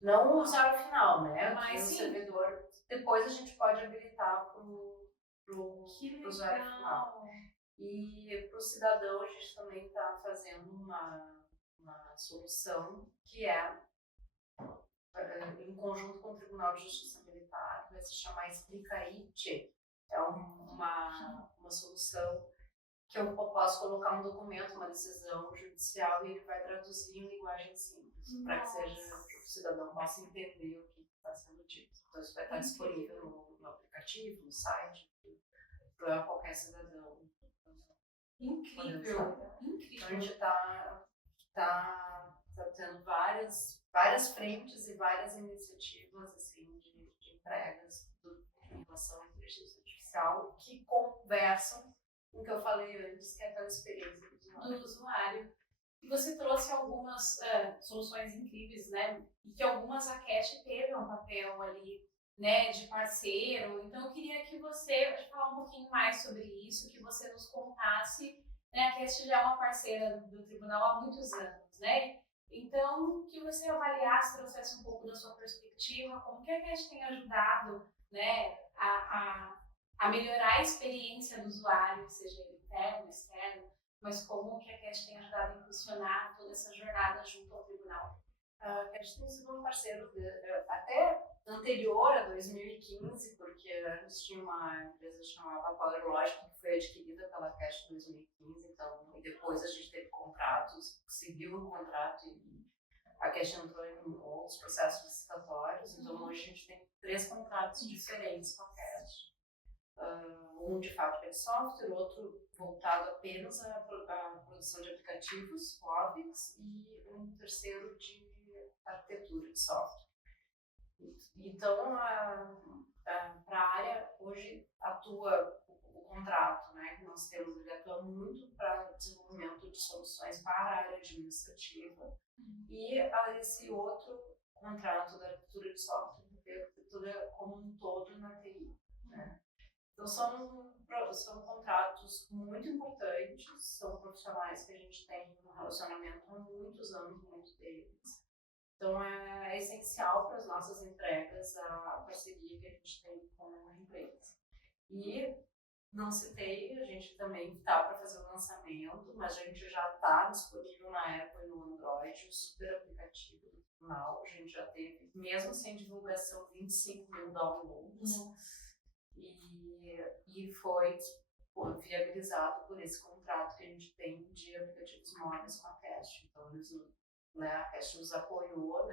Não o usuário final, né? Mas o sim. servidor. Depois a gente pode habilitar para o usuário final. E para o cidadão, a gente também está fazendo uma solução que é, em conjunto com o Tribunal de Justiça Militar, vai se chamar Explica-IT. É uma solução que eu posso colocar um documento, uma decisão judicial, e ele vai traduzir em linguagem simples, para que o cidadão possa entender o que está sendo dito. Então, isso vai estar disponível no aplicativo, no site, para qualquer cidadão. Incrível! Então, a gente está tendo várias frentes e várias iniciativas assim, de entregas em relação à inteligência artificial que conversam com o que eu falei antes, que é aquela experiência do usuário. E você trouxe algumas soluções incríveis, né? E que algumas a Cash teve um papel ali, né, de parceiro. Então eu queria que você falar um pouquinho mais sobre isso, que você nos contasse, né? A Cash já é uma parceira do tribunal há muitos anos, né? Então que você avaliasse, trouxesse um pouco da sua perspectiva, como que a Cash tem ajudado, né, a melhorar a experiência do usuário, seja ele interno, externo, mas como que a Cash tem ajudado a impulsionar toda essa jornada junto ao tribunal? A Cash tem sido um parceiro até anterior a 2015, porque antes tinha uma empresa chamada PowerLogic, que foi adquirida pela Cash em 2015, então, e depois a gente teve contratos, seguiu o contrato e a Cash entrou em outros processos licitatórios, então hoje a gente tem 3 contratos diferentes com a Cash. Um de fábrica de software, outro voltado apenas à produção de aplicativos, OBIX, e um terceiro de arquitetura de software. Então, para a área, hoje atua o contrato, né, que nós temos, ele atua muito para desenvolvimento de soluções para a área administrativa, e esse outro contrato da arquitetura de software, porque a arquitetura como um todo na TI, né. Então, são contratos muito importantes, são profissionais que a gente tem um relacionamento há muitos anos, muitos deles. Então, é essencial para as nossas entregas a parceria que a gente tem com a empresa. E, não citei, a gente também está para fazer o lançamento, mas a gente já está disponível na Apple e no Android, o super aplicativo do tribunal. A gente já teve, mesmo sem divulgação, 25 mil downloads. E foi viabilizado por esse contrato que a gente tem de aplicativos móveis com a Cash. Então, a Cash nos apoiou no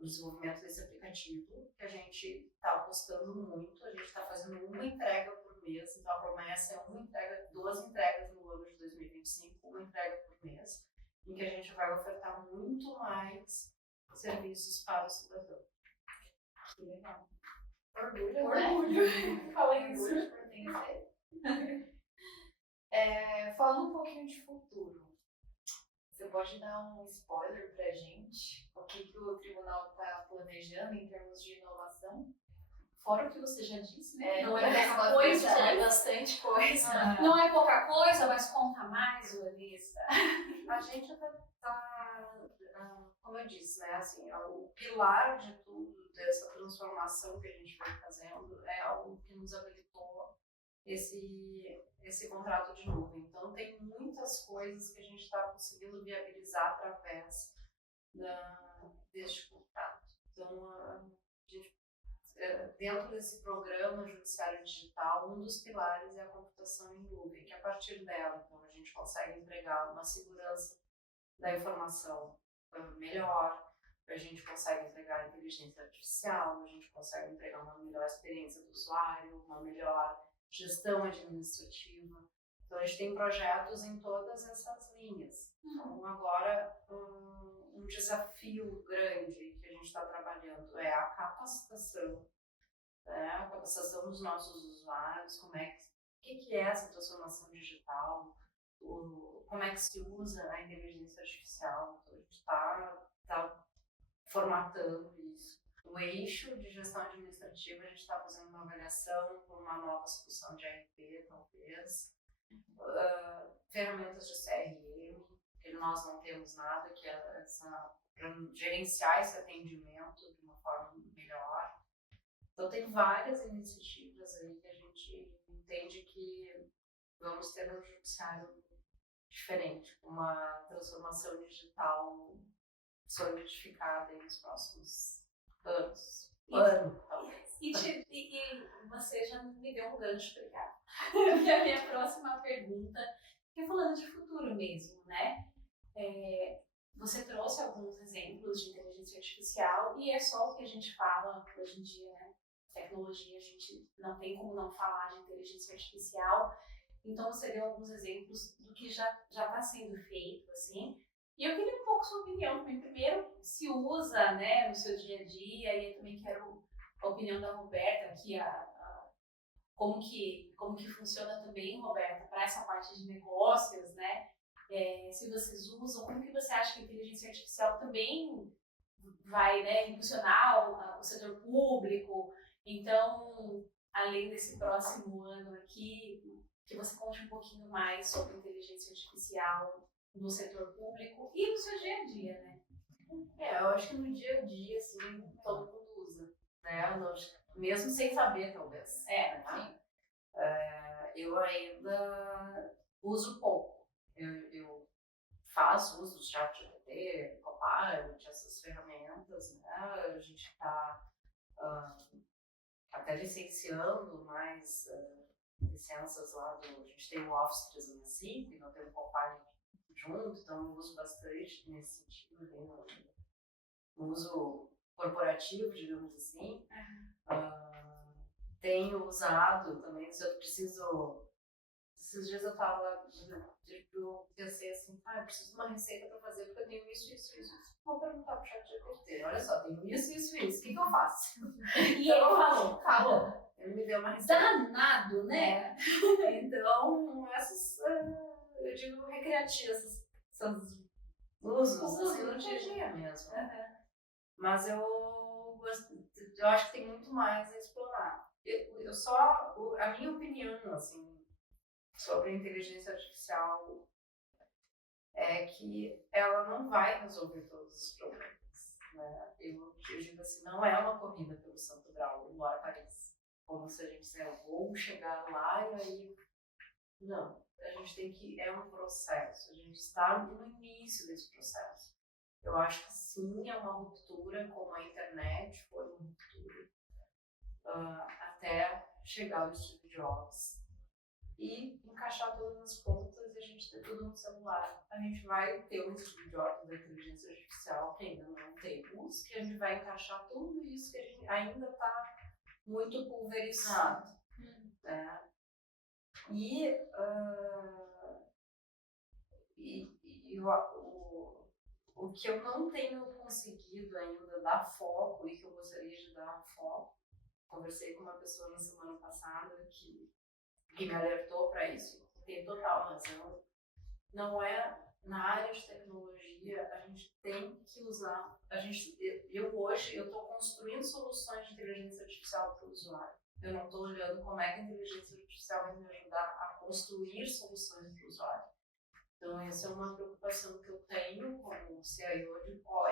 desenvolvimento desse aplicativo, que a gente está apostando muito. A gente está fazendo uma entrega por mês, então a promessa é 2 entregas no ano de 2025, uma entrega por mês, em que a gente vai ofertar muito mais serviços para o cidadão. Que legal. Orgulho. Fala isso. Orgulho por pertencer. Falando um pouquinho de futuro, você pode dar um spoiler pra gente? O que o tribunal está planejando em termos de inovação? Fora o que você já disse, né? Não é pouca coisa, é bastante coisa. Não é pouca coisa, mas conta mais, Luanissa. A gente como eu disse, né, assim, o pilar de tudo, dessa transformação que a gente vem fazendo, é algo que nos habilitou esse contrato de nuvem. Então, tem muitas coisas que a gente está conseguindo viabilizar através deste contrato. Então, a gente, dentro desse programa judiciário digital, um dos pilares é a computação em nuvem, que a partir dela, então, a gente consegue entregar uma segurança da informação melhor, a gente consegue entregar inteligência artificial, a gente consegue entregar uma melhor experiência do usuário, uma melhor gestão administrativa. Então, a gente tem projetos em todas essas linhas. Então, agora, um desafio grande que a gente está trabalhando é a capacitação, né? A capacitação dos nossos usuários, o que é essa transformação digital, como é que se usa a inteligência artificial. Então, a gente está formatando isso. No eixo de gestão administrativa, a gente está fazendo uma avaliação por uma nova solução de ERP, talvez. Ferramentas de CRM, que nós não temos nada, que é para gerenciar esse atendimento de uma forma melhor. Então, tem várias iniciativas aí que a gente entende que vamos ter um judiciário diferente, uma transformação digital solidificada aí nos próximos anos. Talvez. E você já me deu um gancho, obrigada. E a minha próxima pergunta, que é falando de futuro mesmo, né? Você trouxe alguns exemplos de inteligência artificial e é só o que a gente fala hoje em dia, né? Tecnologia, a gente não tem como não falar de inteligência artificial. Então, você deu alguns exemplos do que já está sendo feito, assim. E eu queria um pouco sua opinião também. Primeiro, se usa, né, no seu dia a dia, e eu também quero a opinião da Roberta aqui, como que funciona também, Roberta, para essa parte de negócios, né? Se vocês usam, como que você acha que a inteligência artificial também vai, né, impulsionar o setor público? Então, além desse próximo ano aqui, que você conte um pouquinho mais sobre inteligência artificial no setor público e no seu dia a dia, né? Eu acho que no dia a dia, assim, todo mundo usa, né? Mesmo sem saber, talvez. Né? Eu ainda uso pouco. Eu faço uso do ChatGPT, Copilot, essas ferramentas, né? A gente está até licenciando mais licenças lá a gente tem o Office 365, então tem o Copilot junto, então eu uso bastante nesse sentido, no uso corporativo, digamos assim. Tenho usado também, se eu preciso. Esses dias eu pensei assim, eu preciso de uma receita para fazer porque eu tenho isso. Vou perguntar pro ChatGPT, olha só, tenho isso, o que eu faço? E ele falou. Ele me deu uma receita. Danado, né? Então, essas, eu digo, recreativas, esses usos, assim, no dia a dia mesmo. Mas eu acho que tem muito mais a explorar. A minha opinião, assim, sobre a inteligência artificial é que ela não vai resolver todos os problemas, né? Eu digo assim, não é uma corrida pelo santo grau, embora pareça. Como se a gente dissesse, vou chegar lá e aí... Não, a gente tem que... É um processo, a gente está no início desse processo. Eu acho que sim, é uma ruptura, como a internet foi uma ruptura, até chegar no Steve Jobs e encaixar todas as pontas e a gente ter tudo no celular. A gente vai ter um Steve Jobs da inteligência artificial que ainda não temos, que a gente vai encaixar tudo isso que a gente ainda está muito pulverizado. Né? O que eu não tenho conseguido ainda dar foco e que eu gostaria de dar foco, conversei com uma pessoa na semana passada que me alertou para isso, tem total razão, não é na área de tecnologia, a gente tem que usar, hoje eu estou construindo soluções de inteligência artificial para o usuário, eu não estou olhando como é que a inteligência artificial vai me ajudar a construir soluções para o usuário. Então essa é uma preocupação que eu tenho como CIO de como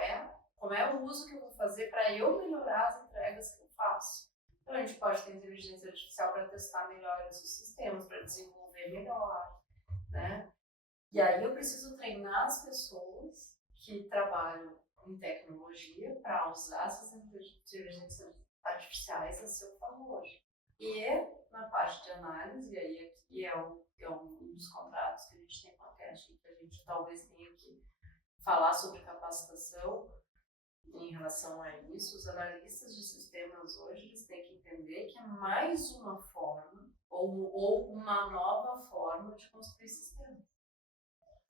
é o uso que eu vou fazer para eu melhorar as entregas que eu faço. Então, a gente pode ter inteligência artificial para testar melhor esses sistemas, para desenvolver melhor, né? E aí eu preciso treinar as pessoas que trabalham em tecnologia para usar essas inteligências artificiais a seu favor. E na parte de análise, e aí aqui é um dos contratos que a gente tem com a Cash, que a gente talvez tenha que falar sobre capacitação, em relação a isso, os analistas de sistemas hoje eles têm que entender que é mais uma forma, ou ou uma nova forma de construir sistemas.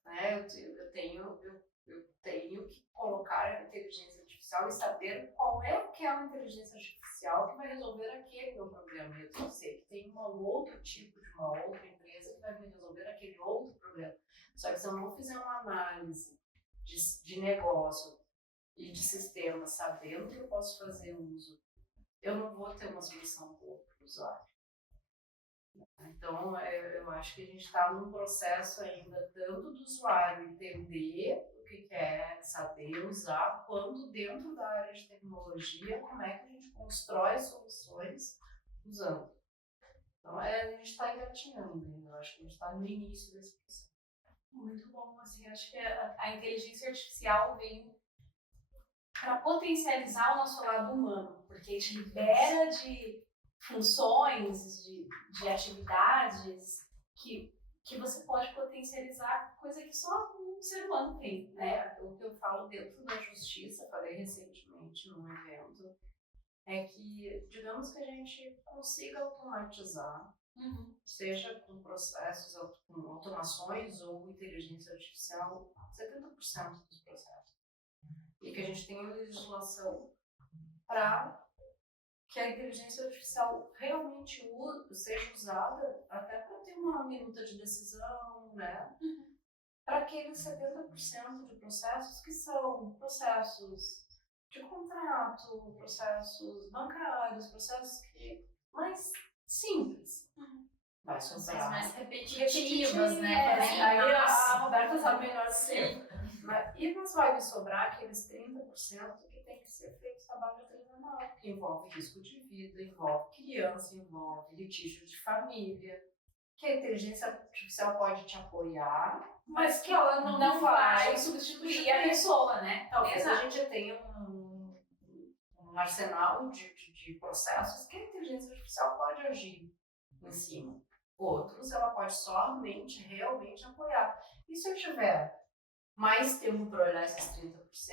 Né? Eu tenho que colocar a inteligência artificial e saber qual é aquela inteligência artificial que vai resolver aquele meu problema. Eu tenho que sei que tem um outro tipo de uma outra empresa que vai me resolver aquele outro problema. Só que se eu não fizer uma análise de negócio e de sistema, sabendo que eu posso fazer uso, eu não vou ter uma solução boa para o usuário. Então, eu acho que a gente está num processo ainda tanto do usuário entender o que quer, saber usar, quanto dentro da área de tecnologia, como é que a gente constrói soluções usando. Então, a gente está engatinhando ainda, eu acho que a gente está no início desse processo. Muito bom, assim, acho que a inteligência artificial vem para potencializar o nosso lado humano, porque te libera de funções, de atividades que você pode potencializar, coisa que só um ser humano tem, né? O que eu falo dentro da justiça, falei recentemente num evento, é que, digamos que a gente consiga automatizar, seja com processos, com automações ou com inteligência artificial, 70% dos processos. E que a gente tenha legislação para que a inteligência artificial realmente seja usada até para ter uma minuta de decisão, né? Para aqueles 70% de processos que são processos de contrato, processos bancários, processos mais simples. Vai sobrar. Mais repetitivas, né? Aí a Roberta sabe melhor do que eu. E mas vai me sobrar aqueles 30% que tem que ser feito trabalho tribunal, que envolve risco de vida, envolve criança, envolve litígio de família, que a inteligência artificial pode te apoiar, mas que ela não vai substituir a pessoa, né? Talvez a gente tenha um arsenal de processos que a inteligência artificial pode agir em cima. Outros, ela pode somente, realmente apoiar. E se eu tiver mais tempo para olhar esses 30%,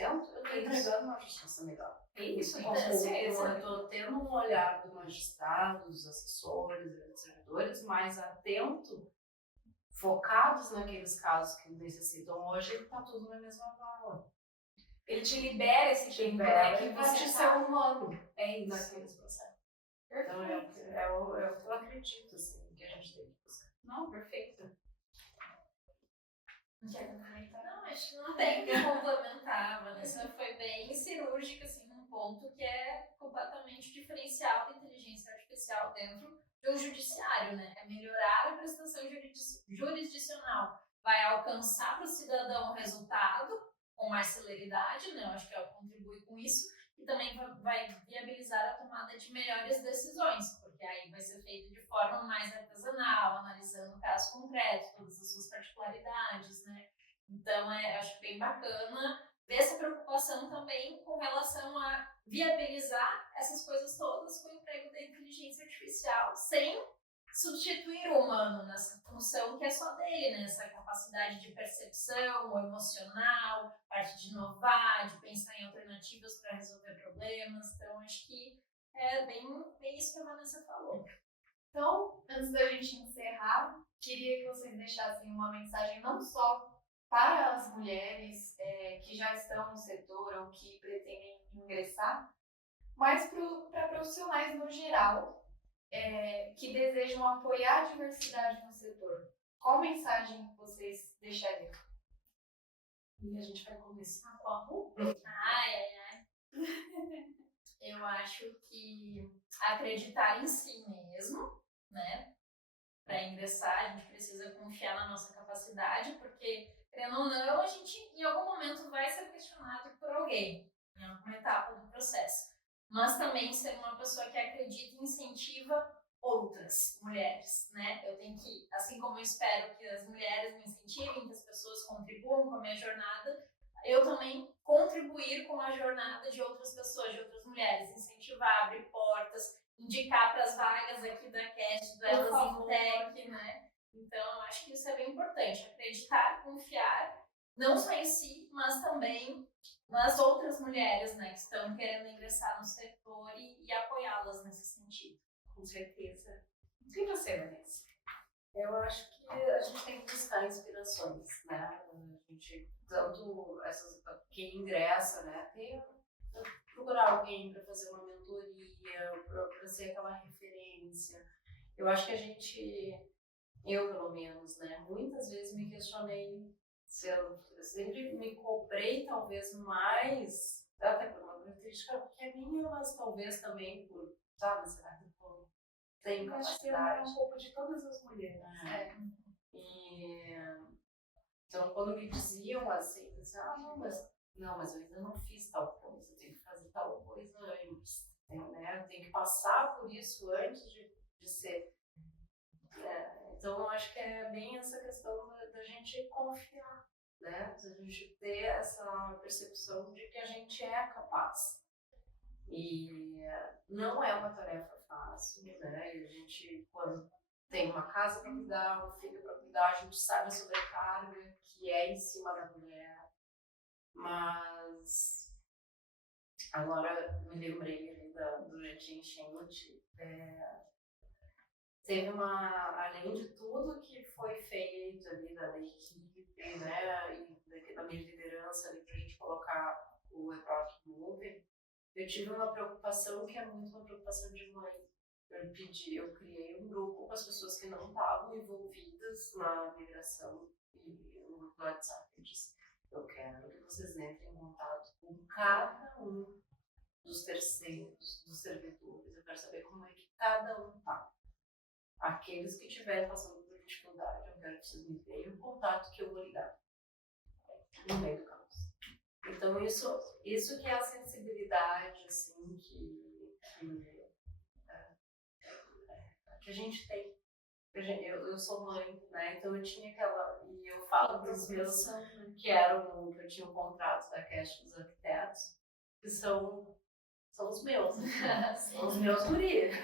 eu estou entregando uma justiça melhor. Isso, Eu estou tendo um olhar do magistrado, dos assessores, dos servidores mais atento, focados naqueles casos que necessitam. Hoje está tudo na mesma vala. Ele te libera esse tempo, né? Que você você ser humano isso. naqueles processos. Então, é o que eu acredito, assim, que a gente tem que buscar. Não, perfeito. Não quer complementar? Não, acho que não tem o que complementar. A Vanessa foi bem cirúrgica, assim, num ponto que é completamente diferencial da inteligência artificial dentro de um judiciário, né? É melhorar a prestação jurisdicional. Vai alcançar para o cidadão o resultado com mais celeridade, né? Eu acho que ela contribui com isso. E também vai viabilizar a tomada de melhores decisões, porque aí vai ser feito de forma mais artesanal, analisando o caso concreto, todas as suas particularidades, né? Então, acho bem bacana ver essa preocupação também com relação a viabilizar essas coisas todas com o emprego da inteligência artificial, sem substituir o humano nessa função que é só dele, né? Essa capacidade de percepção, emocional, parte de inovar, de pensar em alternativas para resolver problemas. Então, acho que é bem isso que a Vanessa falou. Então, antes da gente encerrar, queria que vocês deixassem uma mensagem não só para as mulheres que já estão no setor ou que pretendem ingressar, mas para profissionais no geral, que desejam apoiar a diversidade no setor. Qual mensagem vocês deixariam? E a gente vai começar com a Ru. Ai. Eu acho que acreditar em si mesmo, né? Para ingressar, a gente precisa confiar na nossa capacidade, porque, querendo ou não, a gente em algum momento vai ser questionado por alguém, em alguma etapa do processo. Mas também ser uma pessoa que acredita e incentiva outras mulheres, né? Eu tenho que, assim como eu espero que as mulheres me incentivem, que as pessoas contribuam com a minha jornada, eu também contribuir com a jornada de outras pessoas, de outras mulheres, incentivar, abrir portas, indicar para as vagas aqui da CAST, do Elas em Tech, né? Então, eu acho que isso é bem importante, acreditar, confiar, não só em si, mas também nas outras mulheres, né, que estão querendo ingressar no setor e apoiá-las nesse sentido. Com certeza. E você, Vanessa? Eu acho que a gente tem que buscar inspirações, né? A gente, tanto quem ingressa, né? Procurar alguém para fazer uma mentoria, para ser aquela referência. Eu acho que eu pelo menos, né? Muitas vezes me questionei se eu sempre me cobrei talvez mais, até por uma característica que é minha, mas talvez também por, sabe, será que eu tenho Eu acho que é capacidade? um pouco de todas as mulheres. E, então, quando me diziam assim, não, mas eu ainda não fiz tal coisa, eu tenho que fazer tal coisa antes, né? Eu tenho que passar por isso antes de ser. Então, eu acho que é bem essa questão da gente confiar, né? Da gente ter essa percepção de que a gente é capaz. E não é uma tarefa fácil, né? E a gente, quando tem uma casa para cuidar, um filho para cuidar, a gente sabe a sobrecarga que é em cima da mulher. Mas agora me lembrei ali durante a enchente, teve além de tudo que foi feito ali da equipe, né, e da minha liderança ali pra gente colocar o Eproc Move, eu tive uma preocupação que é muito uma preocupação de mãe. Eu criei um grupo com as pessoas que não estavam envolvidas na migração e no WhatsApp eu disse, eu quero que vocês entrem em contato com cada um dos terceiros, dos servidores, eu quero saber como é que cada um está. Aqueles que estiverem passando por dificuldade, eu quero que vocês me deem o contato que eu vou ligar no meio do caos. Então, isso que é a sensibilidade, assim, que a gente tem. Eu sou mãe, né? Então eu tinha e eu falo para os meus que eu tinha um contrato da Cast dos Arquitetos, que são os meus, são os meus guris.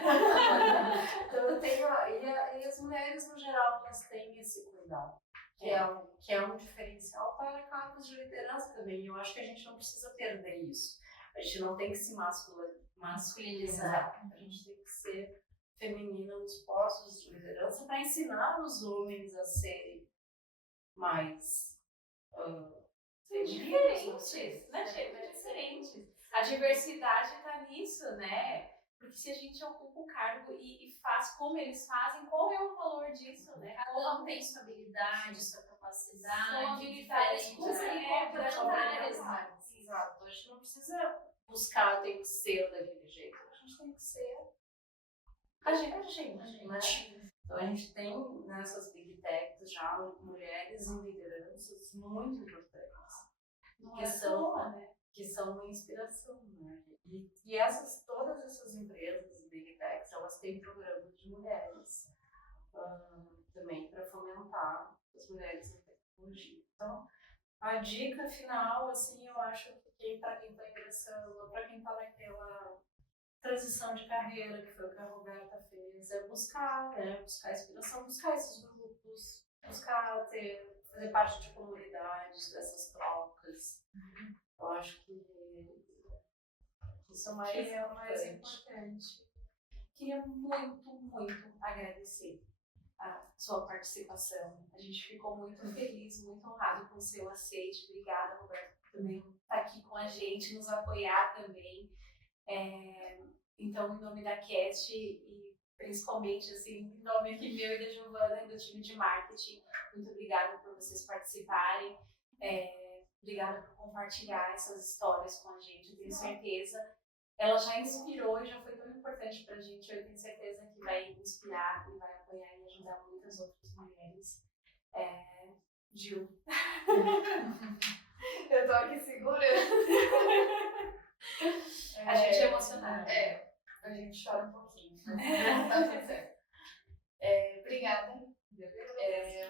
Então eu tenho, e as mulheres no geral, elas têm esse cuidado, que é um diferencial para cargos de liderança também. E eu acho que a gente não precisa perder isso. A gente não tem que se masculinizar, a gente tem que ser feminina nos postos de liderança para ensinar os homens a serem mais diferentes, né? Diferentes. A diversidade está nisso, né? Porque se a gente ocupa o cargo e faz como eles fazem, qual é o valor disso, né? Cada um tem sua habilidade, sua capacidade, são habilidades complementares. Exato. A gente não precisa buscar, tem que ser daquele jeito. A gente tem que ser a gente, né? Então a gente tem nessas big techs já mulheres em lideranças muito importantes. Que são uma inspiração, né? E todas essas empresas big techs, elas têm programas de mulheres também para fomentar as mulheres em tecnologia. Então, a dica final, assim, eu acho que para quem está ingressando, para quem está naquela transição de carreira, que foi o que a Roberta fez, é buscar, né? Buscar inspiração, buscar esses grupos, buscar fazer parte de comunidades, dessas trocas. Eu acho que isso é o mais importante. Queria muito, muito agradecer a sua participação. A gente ficou muito feliz, muito honrado com o seu aceite. Obrigada, Roberto, por também estar aqui com a gente, nos apoiar também. Então, em nome da Cast e principalmente assim, em nome aqui meu e da Giovana e do time de marketing, muito obrigada por vocês participarem. Obrigada por compartilhar essas histórias com a gente. Eu tenho certeza, ela já inspirou e já foi tão importante pra gente. Eu tenho certeza que vai inspirar e vai apoiar e ajudar muitas outras mulheres. Gil. Eu tô aqui segurando. A gente é emocionada. A gente chora um pouquinho, mas tá tudo certo. Obrigada.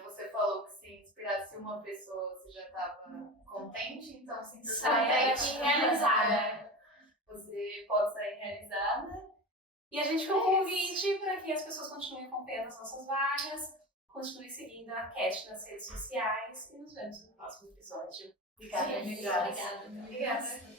Você falou que se inspirasse uma pessoa, você já estava contente, então sinta-se contente. Realizada. Você pode sair realizada. E a gente fez um convite para que as pessoas continuem acompanhando as nossas vagas, continuem seguindo a Cast nas redes sociais e nos vemos no próximo episódio. Obrigada. Obrigada.